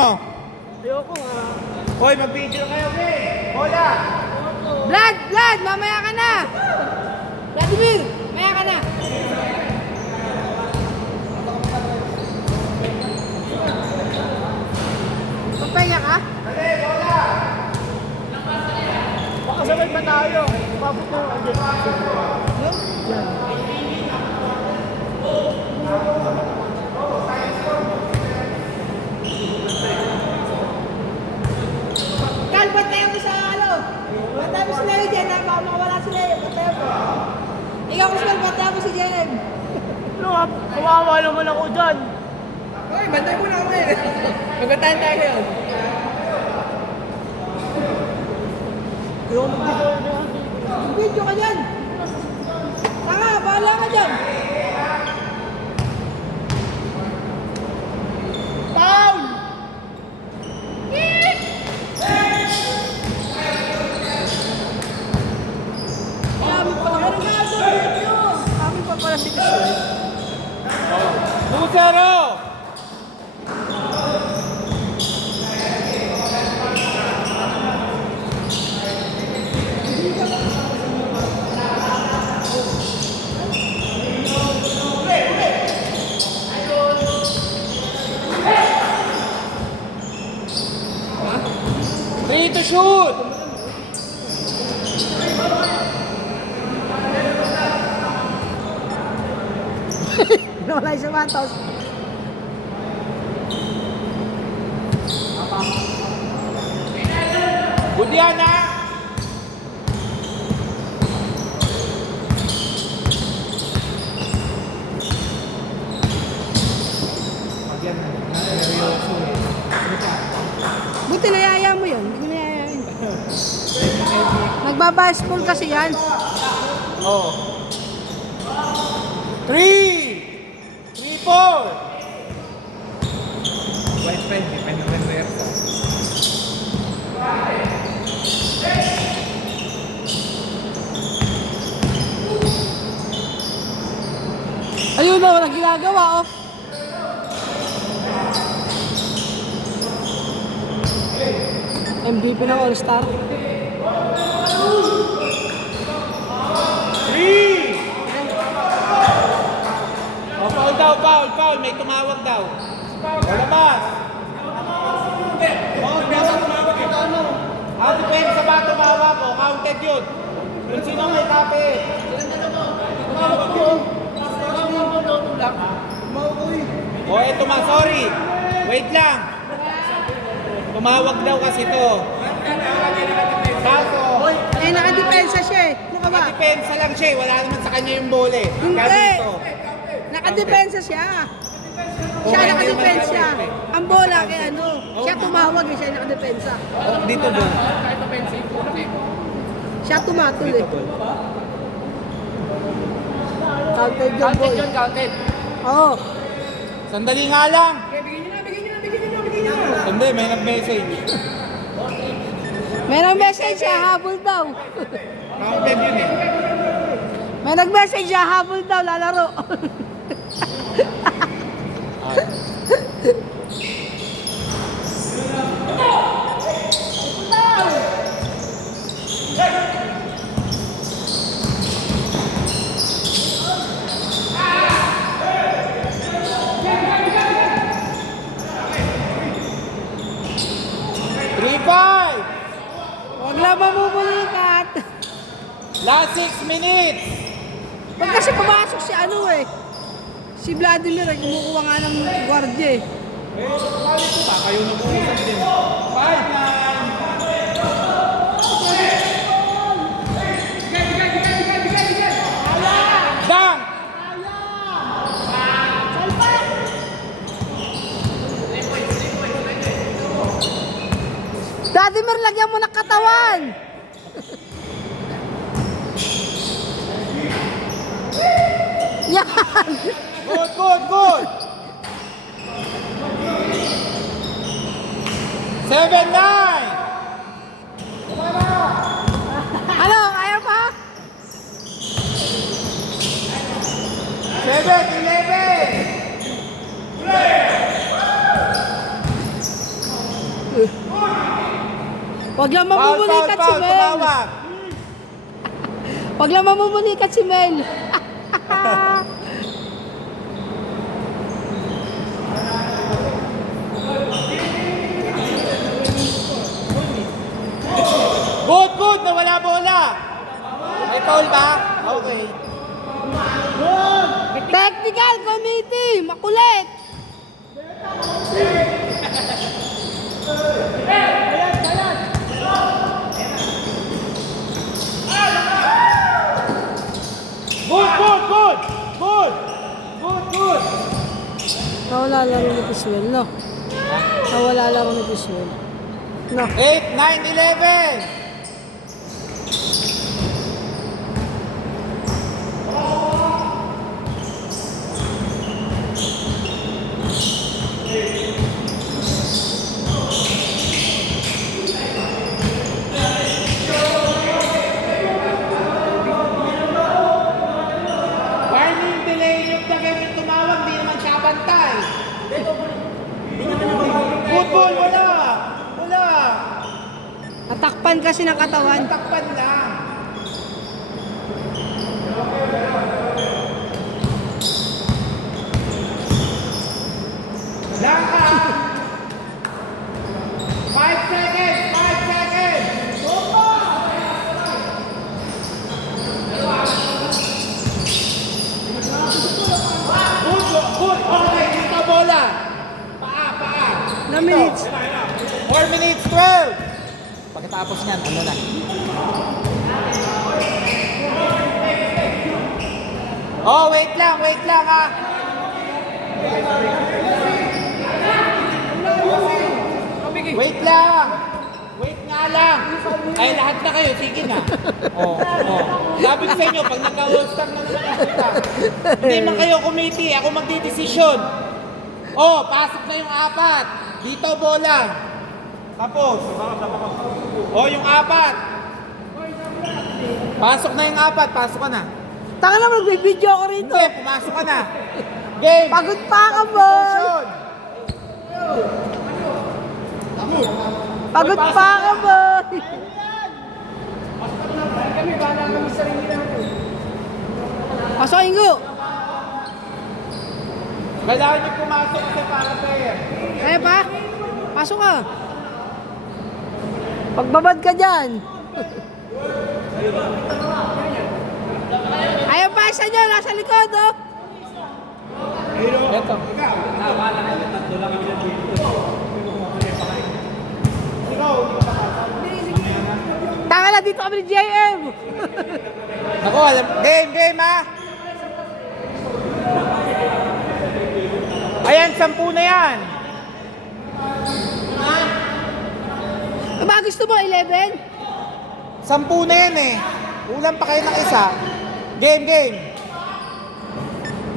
Ayoko nga. Hoy, mag-video kayo, pre! Hola! Vlad! Mamaya ka na! Vladimir! Mamaya ka na! Magpahinga ka? Dali, hola! Baka sabay pa tayo. Mabot na yung agad. Kal, ba't tayo mo sa ano? Ba't tayo mo si Leo dyan? Baka makawala si Leo. Ba't tayo mo? Ikaw, Kusman, ba't tayo mo si Jem? Ano nga, kawawa naman ako dyan. Uy, bantay mo na ako eh. Magbantayan tayo ngayon. Ayoko mag-video na yan. Video ka dyan. Tanga, bahala ka dyan. Foul! Kami pa pala. Kami pa pala si Kusman. Lucero! Free to shoot! Nawala yung sapatos. Budiana! Buti nayaya mo yun. Hindi nayayain. Nagbabasketball kasi yan. Oh. 3! 3, 4! White pen, depende pen versa. Ayun na, walang ginagawa oh. MVP ng All-Star. 3! Oh, foul daw, foul. May tumawag daw. Wala ba? Oh, dapat tumawag ito ano? Ang depensa ba tumawag ko? Counted yun. Kung sino may kapit. Tumawag yun. Tumawag mo daw tulak. Oh, eto ma, sorry. Wait lang. Tumawag daw kasi to. Kaso, Eh, nakadepensa siya eh. Ano ka ba? depensa lang siya. Wala naman sa kanya yung bole. Hindi. Kaya dito. Nakadepensa siya. Siya Okay, nakadepensa. hindi naman Ang bola kay ano. Siya tumawag eh, siya nakadepensa. Oh, dito doon. Siya tumatol eh. Counted yung Counted boy. yun, counted. Oo. Sandali nga lang. Bigyan nyo na. Hindi, may nag-message. Merong message siya, habol daw. Counted yun eh. May nag-message siya, habol daw, lalaro. Huwag lang mamubulikat. Last 6 minutes. Pag kasi pumasok si ano eh. Si Vladimir ay kumukuha nga ng gwardiya eh. Kayo nag-uusap din. 5-9. Dang! Vladimir, lagyan mo ng katawan. Yan. Good. 7-9. Ano, kaya pa? 7-11. Huwag lang Foul, foul, mamumulikat si foul, Mel. tumawag. Huwag lang mamumulikat si Mel. Good, good, nawala bola. May foul ba? Okay. Technical committee, makulit. Good, good, good. Good. Good, good. Nawala laro ni Piswell, no? Nawala laro ni Piswell. No. 8, 9, 11. Warning delay yung tagay tumawag, di naman siya bantay. Football, wala. Wala. Natakpan kasi ng katawan. Takpan lang. Lang ka. 5 seconds, 5 seconds. Good, good. Okay, dito bola. Paa. Na minutes. 4 minutes, 12. Pagkatapos niyan, ano na? Oh, wait lang ha. Wait lang. Wait nga lang. Ay, lahat na kayo, sige na. Oh. Sabi ko sa inyo, pag nagka-all-star na naman kita, hindi man kayo committee, ako magdidesisyon. Oh, pasok na yung 4. Dito, bola. Tapos. Oh, yung 4. Pasok na yung 4, pasok ka na. Taka na, magbibideo ako rito. Hindi, pumasok ka na. Game. Pagod pa ka, boy. Motion. Pagod pa ka, boy. Pasok, Ingo. Kailangan niyo pumasok kasi para player. Kaya pa? Pasok ka. Pagbabad ka dyan. Ayaw pa isa nyo, nasa likod, oh. Ito. Taka na, dito kami ni JM. Naku, alam. Game ha. Ayan, 10 na yan. Ba, gusto mo 11? 10 na yan eh. Ulam pa kayo ng isa. Game.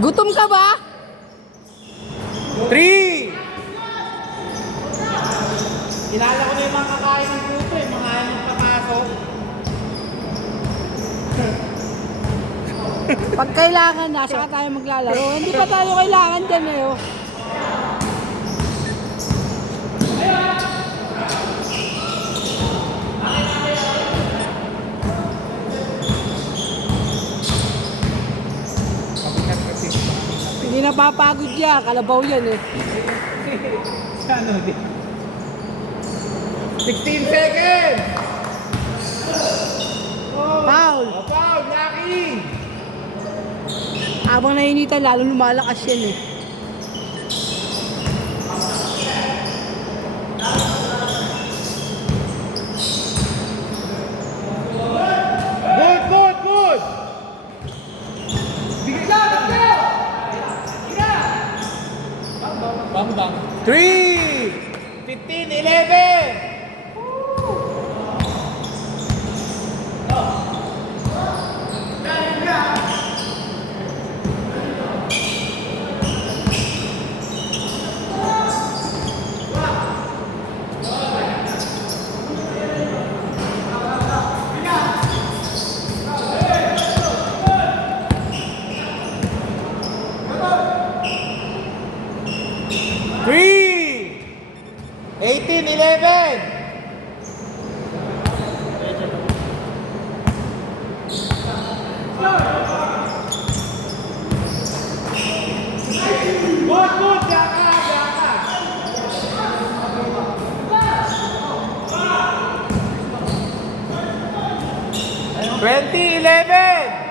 Gutom ka ba? 3. Kilala ko na yung mga kakain ng grupo eh. Mga anong papasok. Pag kailangan na, saka tayo maglalaro. Hindi pa tayo kailangan dyan eh, oh. Hindi napapagod yan, kalabaw yan eh. Ano din? 16 seconds! Foul! Foul, Lucky! Habang nainitan, lalo lumalakas yan eh. Good! Bang. 3! 15, 11! 18-11. Good, yaka. 20-11.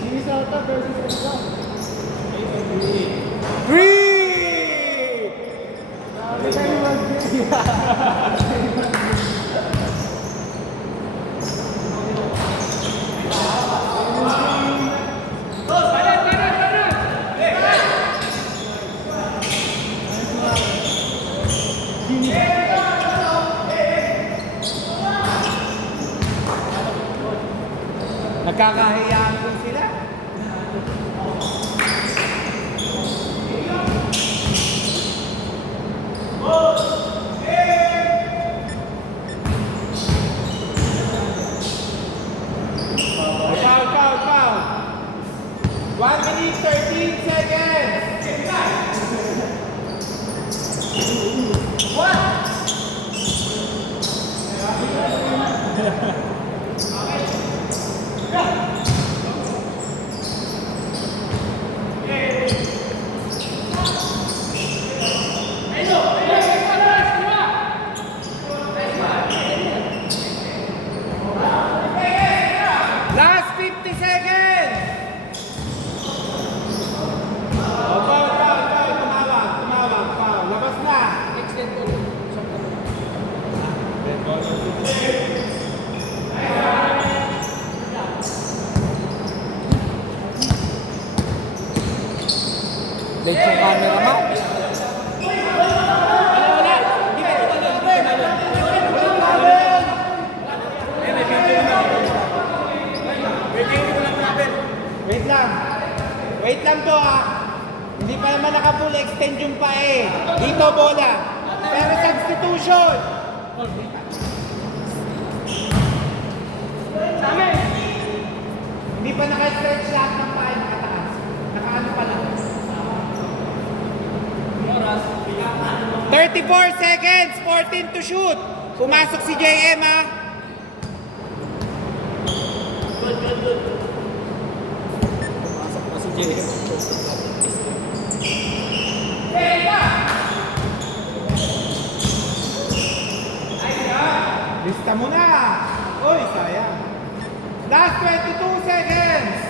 Minnesota versus Arizona. Nagkakahiyaan din sila. Foul. 1 minute 13 seconds. What? Last 50 seconds. Oh, foul. Tumawag. Foul. Labas na. Late yung camera mo. Wait lang to ah. Hindi pa naman naka-full extend yung pae. Dito bola. Pero substitution. Hindi pa naka-stretch lahat ng pae nakataas. Nakaano pa lang. 34 seconds, 14 to shoot. Pumasok si JM ah. Lista mo na. Uy, sayang. Last 22 seconds.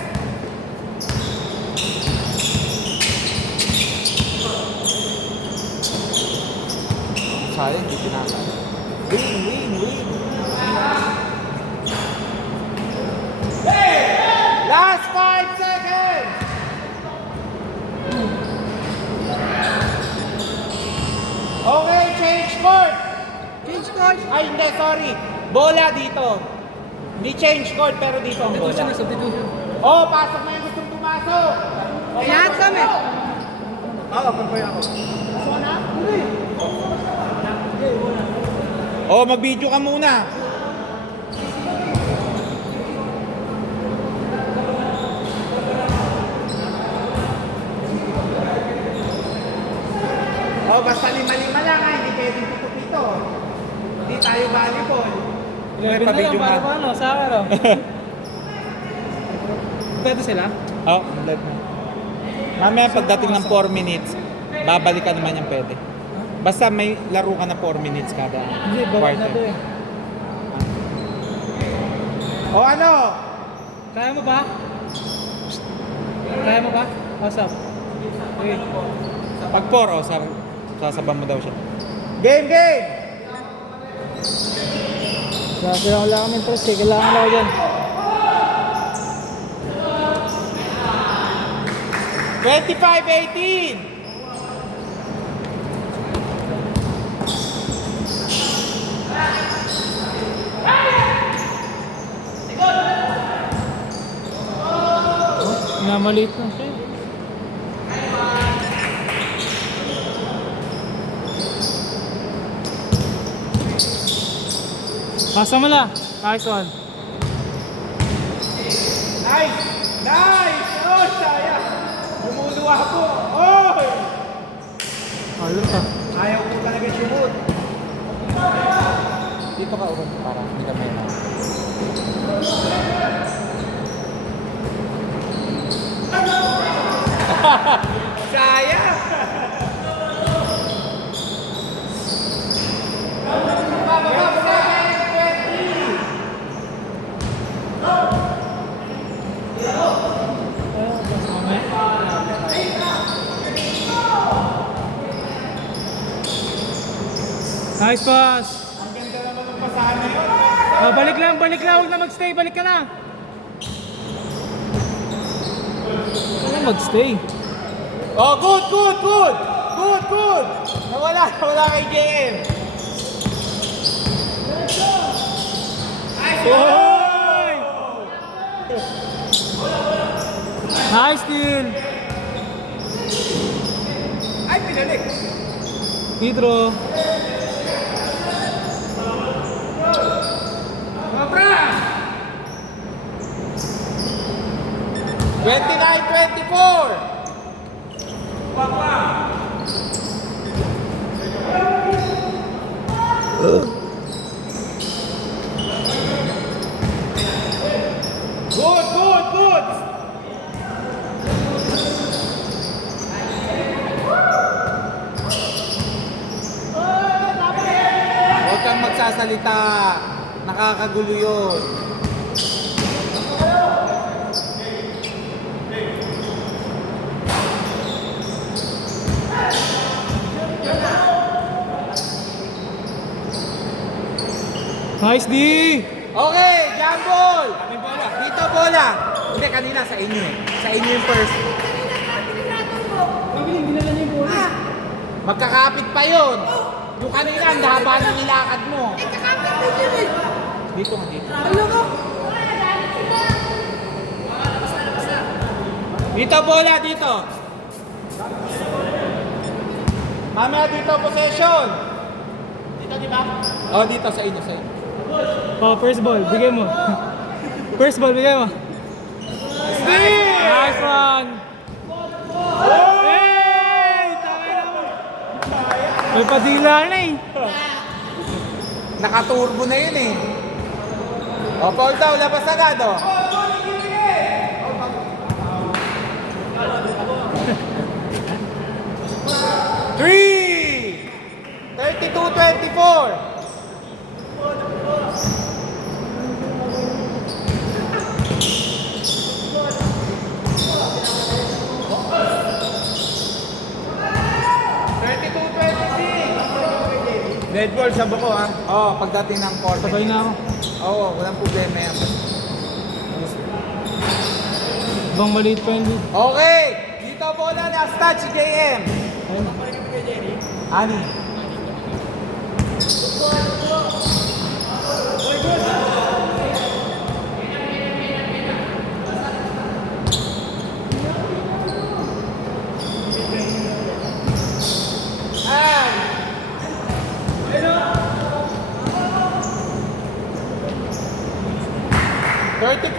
Sayang, hindi pinasa. Win. Last 5 seconds. Okay, change court. Change court. Ay, hindi, sorry. Bola dito. Hindi change court, pero dito ang bola. Substitution. Oh, pasok na yung gustong pumasok. Lahat kami. Prepare ako. Oh, mag-video ka muna. Oh, basta lima-lima lang ha, hindi pwedeng pito-pito. Hindi tayo volleyball. May pa-video nga. Paano? Sa akin o. Pwede sila? Oh, live na. Mamaya pagdating ng 4 minutes, babalikan naman yung pwede. Basta may laro ka na 4 minutes kada Hindi, bawal na to eh. O ano? Kaya mo ba? What's up? Okay. Pag 4, oh, sasaban mo daw siya. Game! Kailangan lang kami interest eh. Kailangan lang ako dyan. 25-18! Namaliit na siya. Pasa mo na. Nice one. Nice! Nice! Oh, sayang! Lumuluwa po! Oy! Ayun ka. Ayaw ko talaga sumut. Dito ka ulit para hindi ka may Sayang! Nice pass. Ang ganda naman ng pasahan na yun. Balik lang. Huwag na mag-stay. Balik ka na. Huwag na mag-stay. Oh, good! Nawala kay JM. Nice! Oy! Nice steal. Ay, pinalik! Pedro. Mabra! 29-24! Good! Huwag kang magsasalita. Nakakagulo yun. Nice D. Okay, jump ball! Dito bola! Hindi, kanina sa inyo eh. Sa inyo yung first. Magkakapit pa yun. Yung kanina, ang haba ng nilakad mo. Dito. Dito bola, dito. Mamaya dito, possession. Dito, di ba? Oh, dito sa inyo. Oh, first ball. Bigay mo. First ball, bigay mo. Nice one. Hey! Tama naman. May padila na eh. Nakaturbo na yun eh. O, foul daw, labas agad o. Three! 32-24. Red ball sa buko ha. Oo, pagdating ng court. Sabay na ako. Oo, walang problema yan. Ibang maliit pa yun. Okay! Dito bola na stat si JM. Ayun. Ani. Ay! 34-26.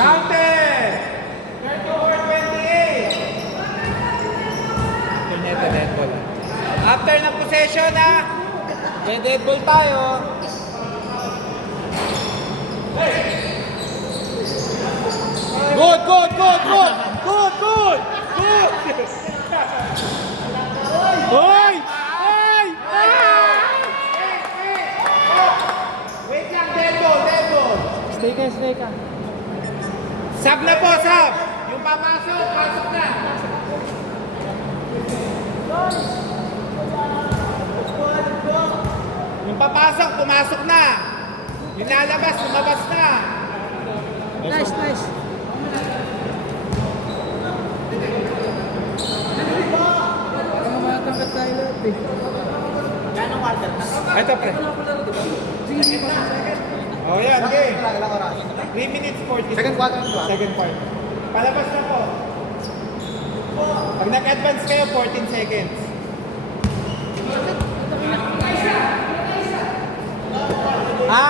Counter! 34-28. Net ball. After ng possession ha, may dead ball tayo. Good! Hoy! Hoy! Wait lang, dead ball. Stay ka. Sub na po, sub! Yung papasok, pasok na. Yung papasok, pumasok na. Yung lalabas, lumabas na. Nice. Matangkat tayo lahat eh. Gano'n ka? Ito, pre. Oh, yan, game. 3 minutes 40. Second quarter ba? Second part. Palabas na po. Pag nag-advance kayo, 14 seconds. Ha?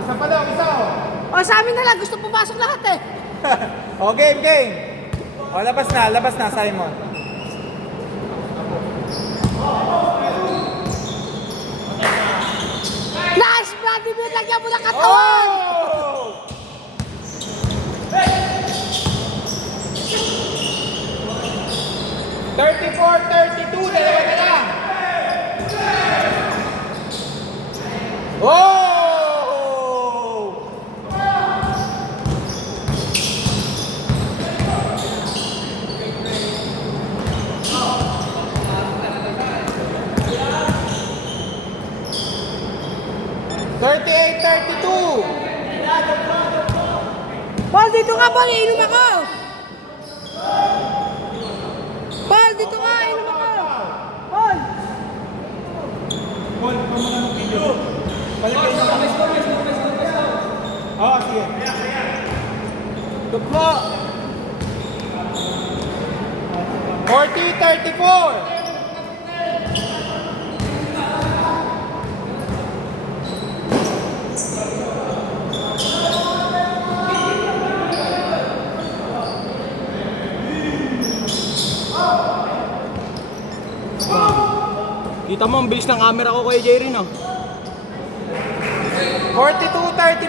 Isa pa daw, isa oh. O, sa amin na lang. Gusto pumasok lahat eh. O, game. O, labas na, Simon. Nice, Vladimir. Lagyan mo ng katawan. Oh! Thirty-four, 32, dalawa na lang. Oh! Thirty-eight, 32. Paul, dito ka, Paul. Inom ako. Paul, dito ka. Inom ako. Paul. Paul, ito muna ng video. Palagay na kami. Oo, sige. Tugpo. 40, 34. Kita mo, ang bilis ng camera ko kay Jerry, no? 42, 34.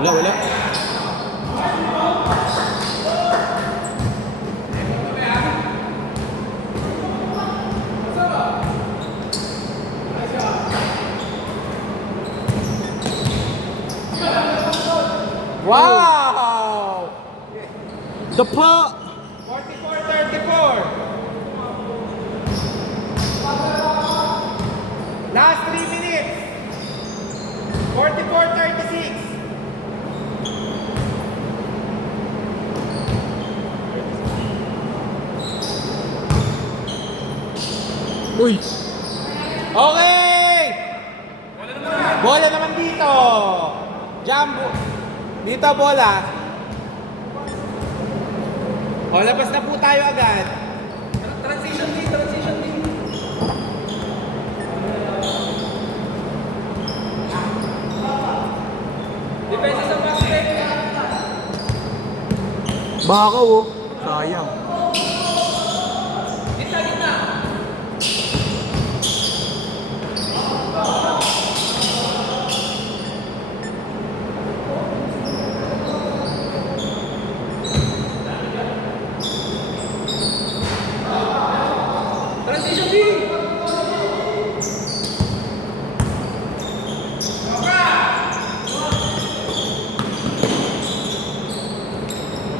Wala. Wow! The pa! 44, 34. Last 3 minutes. 44, 36. Uy! Okay! Bola naman dito. Jumbo. Dito bola. O, labas na po tayo agad. Transition din. Depensa sa basket. Baka oh. Sayang.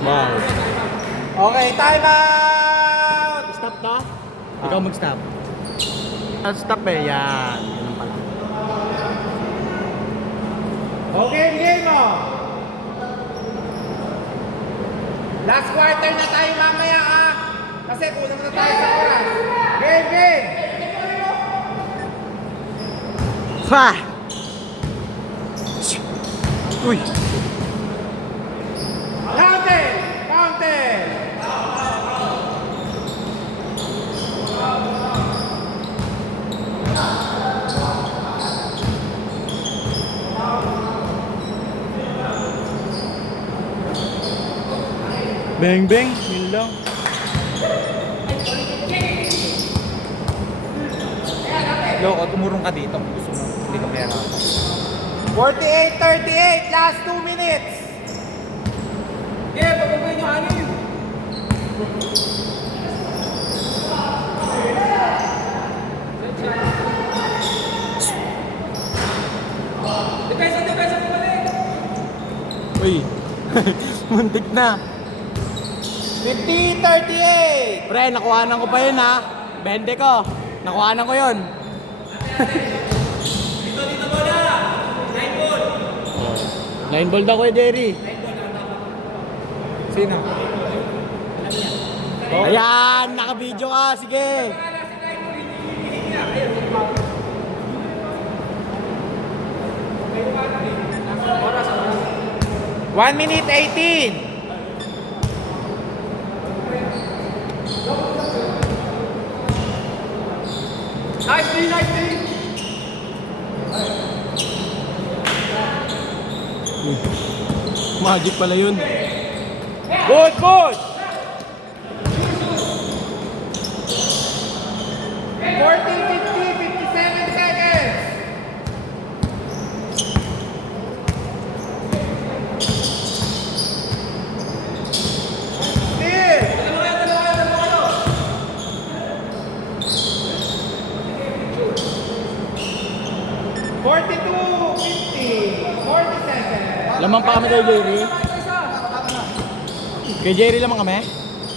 Wow. Okay, time out! Stop ka? Ikaw mag-stop. Stop eh, yan. Ganun pala. Okay, game mo. Last quarter na tayo mamaya kasi kulang na tayo sa oras. Game! Fa! Uy! Counted! Bang bang! Yun lang. Loko, tumurong ka dito kung gusto mo. Hindi ka pera. 48-38, last 2 minutes. Uy! Muntik na. 50-38. Pre, nakuhanan ko pa yun ha. 20 ko. Nakuhanan ko yun. Line ball daw kay Jerry. Sino? Ayan, naka-video ka. Sige. One minute 18. Magic pala yun. Good, good. 14, 50, 57 seconds. Still. 42, 50, 40 seconds. Lamang pa kami kay Jerry. Kay Jerry lamang kami.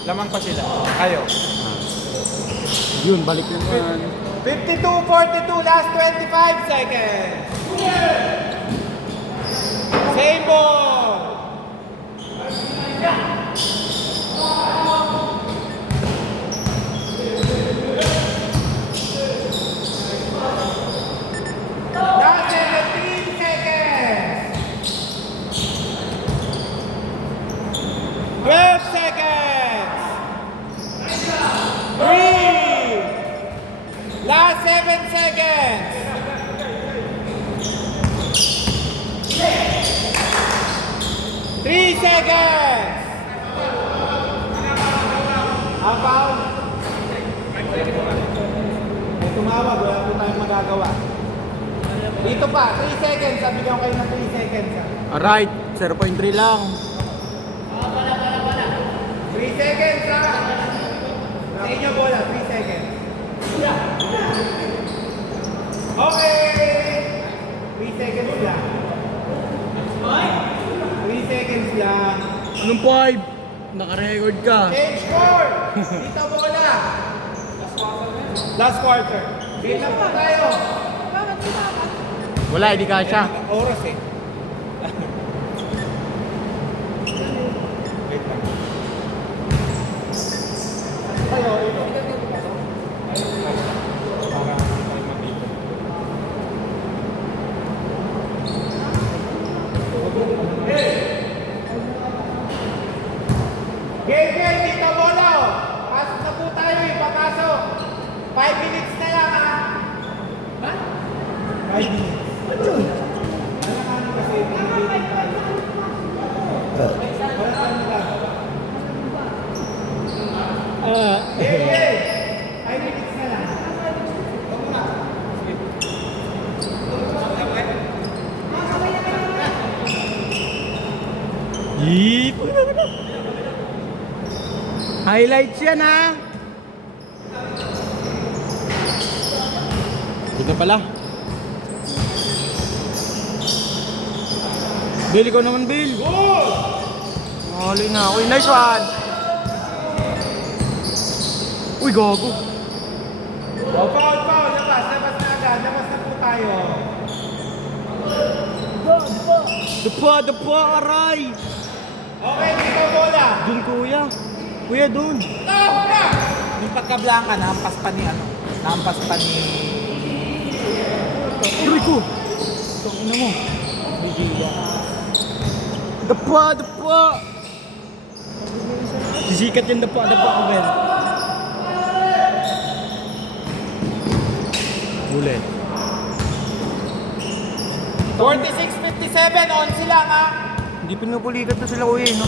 Lamang pa sila. Kayo. Yun, balik naman. 52, 42, last 25 seconds. Same ball. Last 17 seconds. 12 seconds. 3. Last 7 seconds. 3 seconds. About. May tumawag, wala po tayong magagawa. Dito pa, 3 seconds. Sabi ko kayo ng 3 seconds. Alright, 0.3 lang. 3 seconds ha. Sa inyo bola, 3 seconds. Okay. 3 seconds lang. 3 seconds lang. Anong 5? Naka-record ka. Change court. Dito bola. Last quarter. Bilang po tayo. Bakit di ba? Wala, hindi kasha. Oras eh. Wait lang. Game, dito bola oh. Pasok na po tayo eh, papasok. 5 minutes na lang ha. Ha? 5 minutes. Ano kasi, pinag-game tayo. Wala tayong magagawa. Game! 5 minutes na lang. Yeep. Highlights yan ha. Ito pala. Bill, ikaw naman, Bill. Huli na ako. Nice one. Uy, gago. Foul. Labas na agad. Labas na po tayo. Dapa, aray. Okay, dito bola. Dun, kuya. Kuya, dun. Yung pagkablangka, nahampas pa ni ano? Nahampas pa ni... Uy ko. Tangina mo. Dapa. Sisikat yung dapa ko, Ben. Ulit. 46-57, on sila ha. Hindi pinupulikat na sila, kuya, no?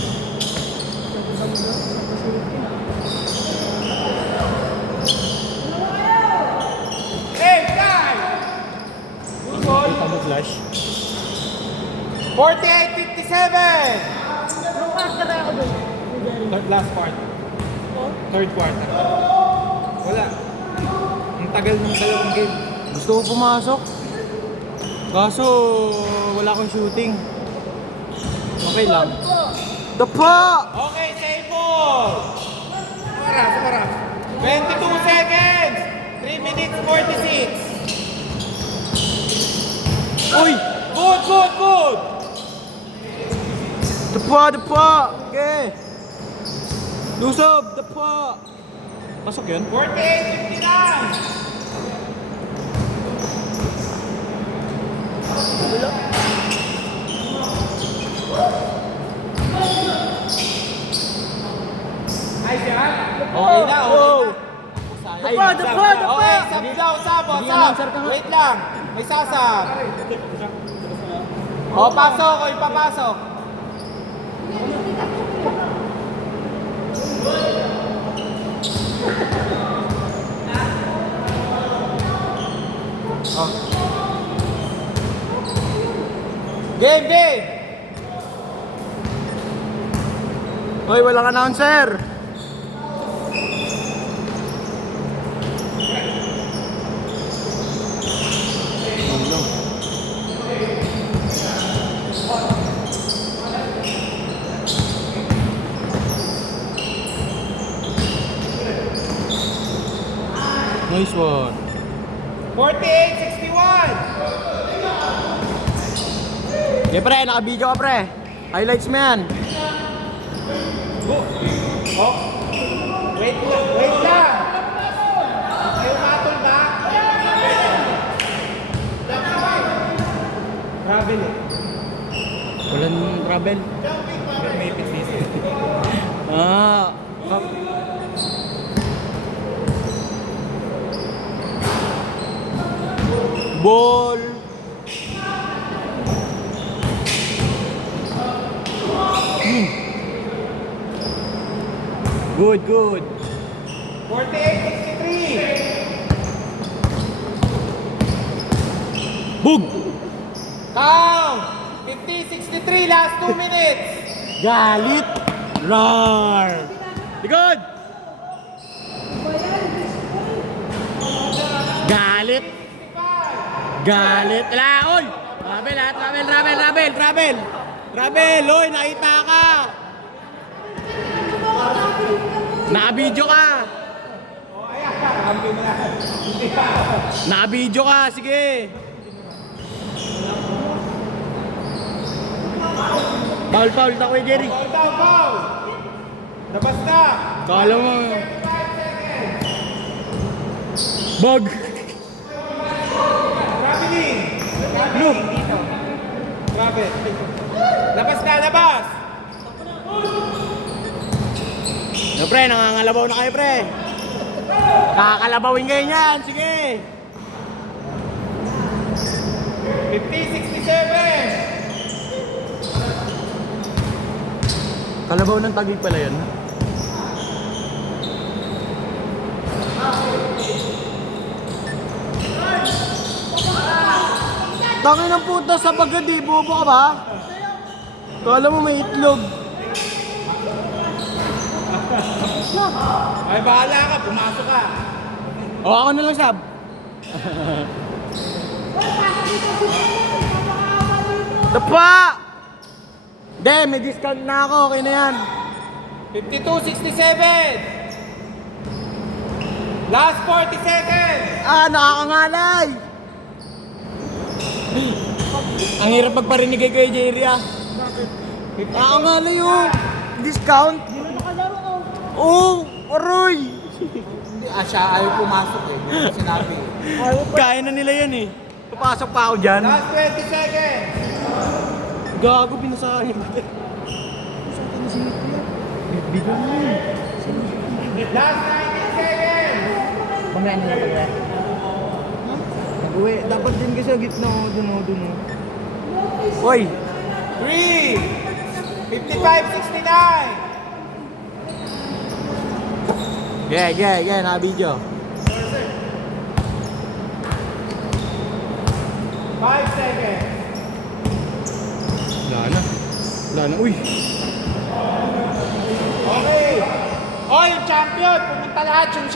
Hey, guys! Good ball. Tama flash. 48-57! Last quarter. Third quarter. Wala. Ang tagal ng dalawang game. Gusto ko pumasok. Kaso, wala akong shooting. Okay lang. Dapa! Okay, save ball! Oras. 22 seconds! 3 minutes 46! Uy! Good! Dapa! Okay! Lusob, dapa. Pasok yun? 48-59. Ay, siya? Okay na, okay na. Dapa. Okay, sab daw, sab. Wait lang. May sasab. O, pasok. O, ipapasok. Game. Hoy, walang announcer. Nice one. 48-61. Okay, pre, naka-video ka, pre. Highlights mo yan. Oh. Wait lang. Ayaw matol ba? Grabe eh. Walang travel. May pisisi. Ah. Ball. Good. 48-63. Bug! Count. 50-63, last 2 minutes. Galit! Rar! Likod! Galit! Galit! Wala! Oy! Travel! Oy! Nakita ka! Naka-video ka! Naka-video ka! Sige! Foul na ko Jerry. Foul. Labas na. Kala mo. Bug. Traveling. Dito. Travel. Labas na, labas. No, pre, nangangalabaw na kayo, pre. Kakalabawin kayo niyan, sige. 50-67. Kalabaw ng Taguig pala yun. Tangin ng puta sa pagkadi, bobo ka ba? Kala mo may itlog. Ay, bahala ka. Pumasok ka. O, ako na lang, Sab. Dapa! Hindi, may discount na ako. Okay na yan. 52-67. Last 40 seconds. Ah, nakakangalay! Ang hirap magparinig kay Jerry, ah. Nakakangalay, oh. Discount? Oo, aroy! Hindi, siya ayaw pumasok eh. Hindi ko sinabi. Kaya na nila yan, eh. Papasok pa ako dyan. Last 20 seconds. Gago, pinasahin. Bigyan mo yun. Last 19 seconds. Mamaya na lang pala. Nag-uwi. Dapat din kasi sa gitna, oh. Dun, oh. Hoy! 3. 55-69. Yeah, naka-video. 5 seconds. Wala na, uy! Okay. Oh, yung champion. Pumunta lahat yung